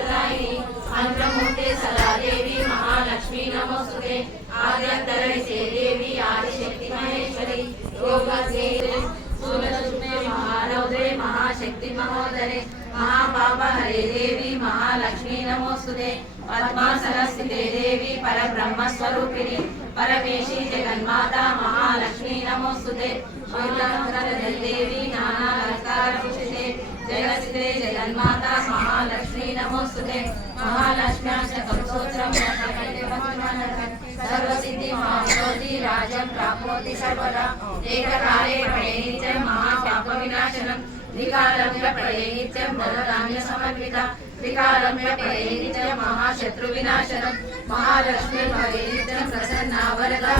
मंत्रदायिनी मंत्रमूर्ते सदा देवी महालक्ष्मी नमोस्तुते आद्यन्तरहिते देवी आदिशक्ति महेश्वरी योगस्ये सूलसुते महारौद्रे महाशक्ति महोदरे महापापहरे देवी महालक्ष्मी नमोस्तुते पद्मासनस्थिते देवी परब्रह्मस्वरूपिणी परमेशी जगन्माता महालक्ष्मी नमोस्तुते श्वेतांबरधरे देवी नानालंकारभूषिते जगस्थिते जगन्माता महालक्ष्मी नमोस्तुते महालक्ष्म्याष्टकं स्तोत्रं सर्वसिद्धि महाज्योति राज्यं प्राप्नोति सर्वदा एककाले पठे नित्यं महापापविनाशनं त्रिकालं पठे नित्यं धनधान्यसमन्विता त्रिकालं पठे नित्यं महाशत्रुविनाशनं महालक्ष्मी भवे नित्यं प्रसन्ना वरदा